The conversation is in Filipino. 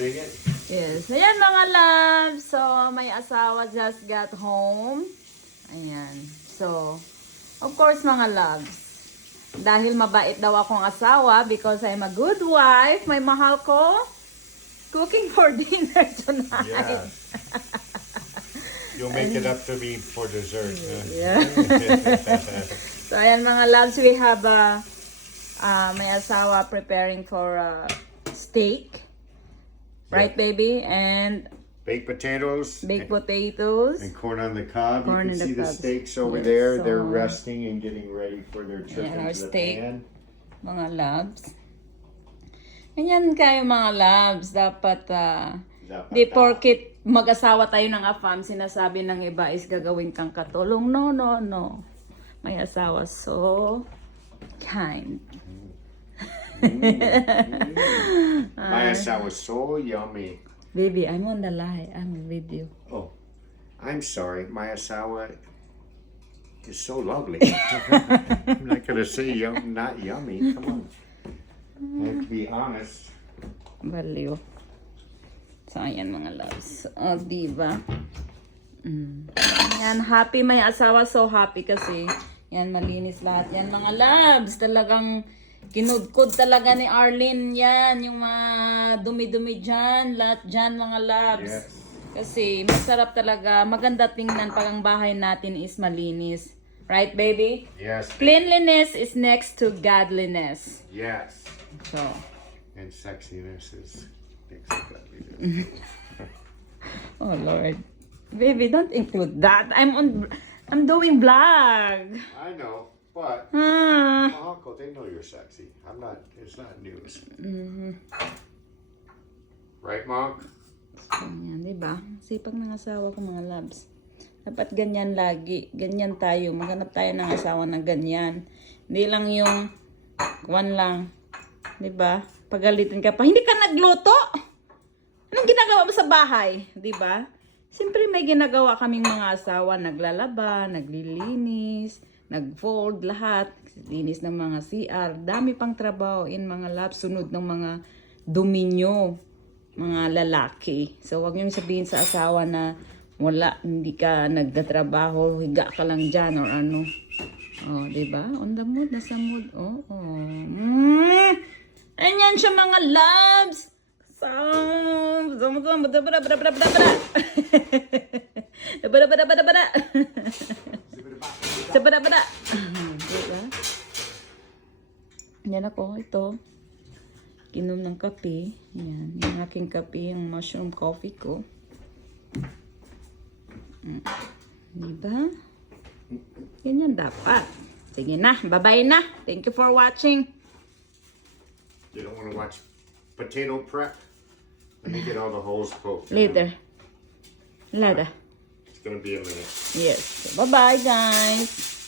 sing it? Yes. Ayan mga loves. So, may asawa just got home. Ayan. So, of course mga loves. Dahil mabait daw akong asawa because I'm a good wife, may mahal ko, cooking for dinner tonight. Yeah. You'll make it up to me for dessert. Yeah. So, ayan mga loves, we have may asawa preparing for steak. Right, baby? And Baked potatoes. baked potatoes. And corn on the cob. Corn You on can see the the cob. steaks over Yes, there. so- They're resting and getting ready for their trip Ayan, our into the steak. pan. Mga loves. Ganyan kayo mga loves. Dapat, di porkit mag-asawa tayo ng afam, sinasabi ng iba is gagawin kang katulong. No, no, no. May asawa so kind. My asawa was so yummy. Baby, I'm on the lie. I'm with you. Oh, I'm sorry. My asawa is so lovely. I'm not gonna say not yummy. Come on. I have to be honest. Baliw. So, ayan mga loves. O, diba? Yan, happy may asawa. So happy kasi. Yan, malinis lahat. Yan, mga loves. Talagang kinudkod talaga ni Arlene yan. Yung mga dumi-dumi dyan. Lahat dyan, mga loves. Yes. Kasi masarap talaga. Maganda tingnan pag ang bahay natin is malinis. Right, baby? Yes. Cleanliness is next to godliness. Yes. So, And sexiness is next to godliness. oh Lord. Baby, don't include that. I'm doing vlog. I know, but Ah. my uncle, they know you're sexy. I'm not. It's not news. Right, Monk? Ganyan, di ba? Sipag ng asawa ko mga loves. Dapat ganyan lagi. Ganyan tayo. Maghanap tayo ng asawa na ganyan. Hindi lang yung one lang. Di ba? Pagalitin ka pa. Hindi ka nagluto? Anong ginagawa mo sa bahay? Di ba? Siyempre may ginagawa kaming mga asawa. Naglalaba, naglilinis, nagfold, lahat. Linis ng mga CR. Dami pang trabaho in mga labs. Sunod ng mga dominyo. Mga lalaki. So, wag niyong sabihin sa asawa na wala, hindi ka nagtatrabaho, higa ka lang dyan or ano. Oh, diba? On the mood, nasa mood. Oh, oh. Ayan siya mga loves. Diba? Yan ako, ito. Inom ng kape. Yan, yung aking kape, yung mushroom coffee ko. Diba? Ganyan dapat. Sige na, bye-bye na. Thank you for watching. You don't want to watch potato prep? Let me get all the holes poked. Later. Later. It's gonna be a minute. Yes. Bye-bye, guys.